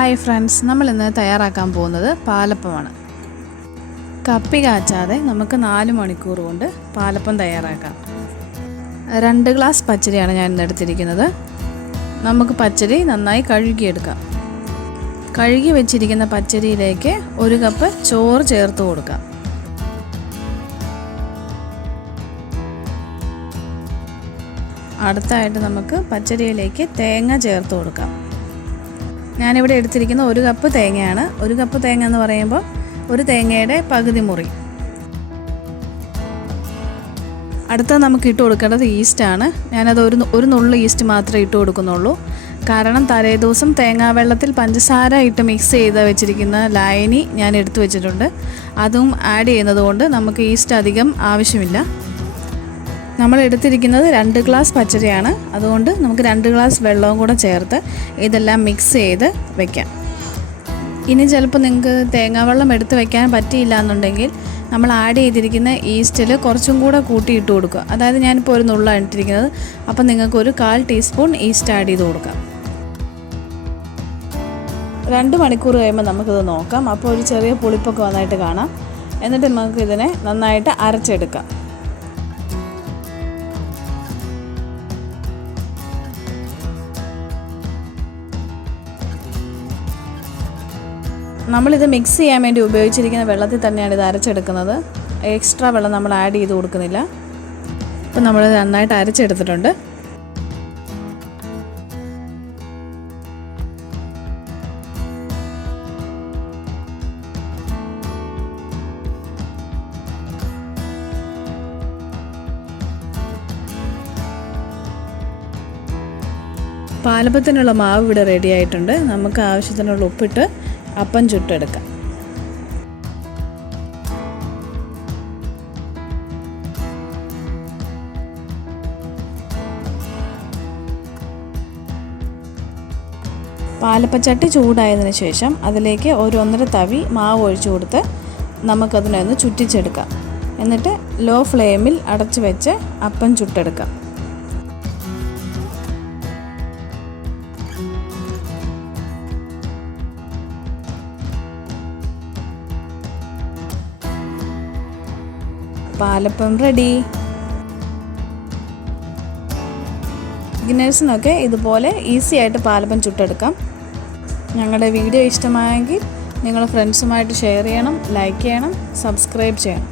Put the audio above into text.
Hi friends, നമ്മളിന്ന് തയ്യാറാക്കാൻ പോകുന്നത് പാലപ്പമാണ്. കപ്പി കാച്ചാതെ നമുക്ക് 4 മണിക്കൂർ കൊണ്ട് പാലപ്പം തയ്യാറാക്കാം. 2 ഗ്ലാസ് പച്ചരിയാണ് ഞാൻ ഇന്ന് എടുത്തിരിക്കുന്നത്. നമുക്ക് പച്ചരി നന്നായി കഴുകിയെടുക്കാം. കഴുകി വെച്ചിരിക്കുന്ന പച്ചരിയിലേക്ക് 1 കപ്പ് ചോറ് ചേർത്ത് കൊടുക്കാം. അടുത്തായിട്ട് നമുക്ക് പച്ചരിയിലേക്ക് തേങ്ങ ചേർത്ത് കൊടുക്കാം. ഞാനിവിടെ എടുത്തിരിക്കുന്ന 1 കപ്പ് തേങ്ങയാണ്. 1 കപ്പ് തേങ്ങ എന്ന് പറയുമ്പോൾ ഒരു തേങ്ങയുടെ പകുതി മുറി. അടുത്ത നമുക്ക് ഇട്ട് കൊടുക്കേണ്ടത് ഈസ്റ്റാണ്. ഞാനത് ഒരു നുള്ളു ഈസ്റ്റ് മാത്രമേ ഇട്ട് കൊടുക്കുന്നുള്ളൂ. കാരണം തലേദിവസം തേങ്ങാവെള്ളത്തിൽ പഞ്ചസാര ഇട്ട് മിക്സ് ചെയ്ത് വെച്ചിരിക്കുന്ന ലായനി ഞാൻ എടുത്തു വെച്ചിട്ടുണ്ട്. അതും ആഡ് ചെയ്യുന്നത് കൊണ്ട് നമുക്ക് ഈസ്റ്റ് അധികം ആവശ്യമില്ല. നമ്മൾ എടുത്തിരിക്കുന്നത് 2 ഗ്ലാസ് പച്ചരിയാണ്. അതുകൊണ്ട് നമുക്ക് 2 ഗ്ലാസ് വെള്ളവും കൂടെ ചേർത്ത് ഇതെല്ലാം മിക്സ് ചെയ്ത് വെക്കാം. ഇനി ചിലപ്പോൾ നിങ്ങൾക്ക് തേങ്ങാവെള്ളം എടുത്ത് വെക്കാൻ പറ്റിയില്ല എന്നുണ്ടെങ്കിൽ നമ്മൾ ആഡ് ചെയ്തിരിക്കുന്ന ഈസ്റ്റിൽ കുറച്ചും കൂടെ കൂട്ടിയിട്ട് കൊടുക്കുക. അതായത് ഞാനിപ്പോൾ ഒരു നുള്ളാണ് ഇട്ടിരിക്കുന്നത്. അപ്പം നിങ്ങൾക്ക് ഒരു 1/4 ടീസ്പൂൺ ഈസ്റ്റ് ആഡ് ചെയ്ത് കൊടുക്കാം. 2 മണിക്കൂർ കഴിയുമ്പോൾ നമുക്കിത് നോക്കാം. അപ്പോൾ ഒരു ചെറിയ പുളിപ്പൊക്കെ വന്നായിട്ട് കാണാം. എന്നിട്ട് നമുക്ക് ഇതിനെ നന്നായിട്ട് അരച്ചെടുക്കാം. നമ്മളിത് മിക്സ് ചെയ്യാൻ വേണ്ടി ഉപയോഗിച്ചിരിക്കുന്ന വെള്ളത്തിൽ തന്നെയാണ് ഇത് അരച്ചെടുക്കുന്നത്. എക്സ്ട്രാ വെള്ളം നമ്മൾ ആഡ് ചെയ്ത് കൊടുക്കുന്നില്ല. അപ്പോൾ നമ്മൾ നന്നായിട്ട് അരച്ചെടുത്തിട്ടുണ്ട്. പാലപ്പത്തിനുള്ള മാവ് ഇവിടെ റെഡി ആയിട്ടുണ്ട്. നമുക്ക് ആവശ്യത്തിനുള്ള ഉപ്പിട്ട് അപ്പം ചുട്ടെടുക്കാം. പാലപ്പച്ചട്ടി ചൂടായതിനു ശേഷം അതിലേക്ക് 1-1.5 തവി മാവ് ഒഴിച്ചു കൊടുത്ത് നമുക്കതിനെ ഒന്ന് ചുറ്റിച്ചെടുക്കാം. എന്നിട്ട് ലോ ഫ്ലെയിമിൽ അടച്ചു വെച്ച് അപ്പം ചുട്ടെടുക്കാം. പാലപ്പം റെഡി. ബിഗിനേഴ്സിനൊക്കെ ഇതുപോലെ ഈസി ആയിട്ട് പാലപ്പം ചുട്ടെടുക്കാം. ഞങ്ങളുടെ വീഡിയോ ഇഷ്ടമായെങ്കിൽ നിങ്ങൾ ഫ്രണ്ട്സുമായിട്ട് ഷെയർ ചെയ്യണം, ലൈക്ക് ചെയ്യണം, സബ്സ്ക്രൈബ് ചെയ്യണം.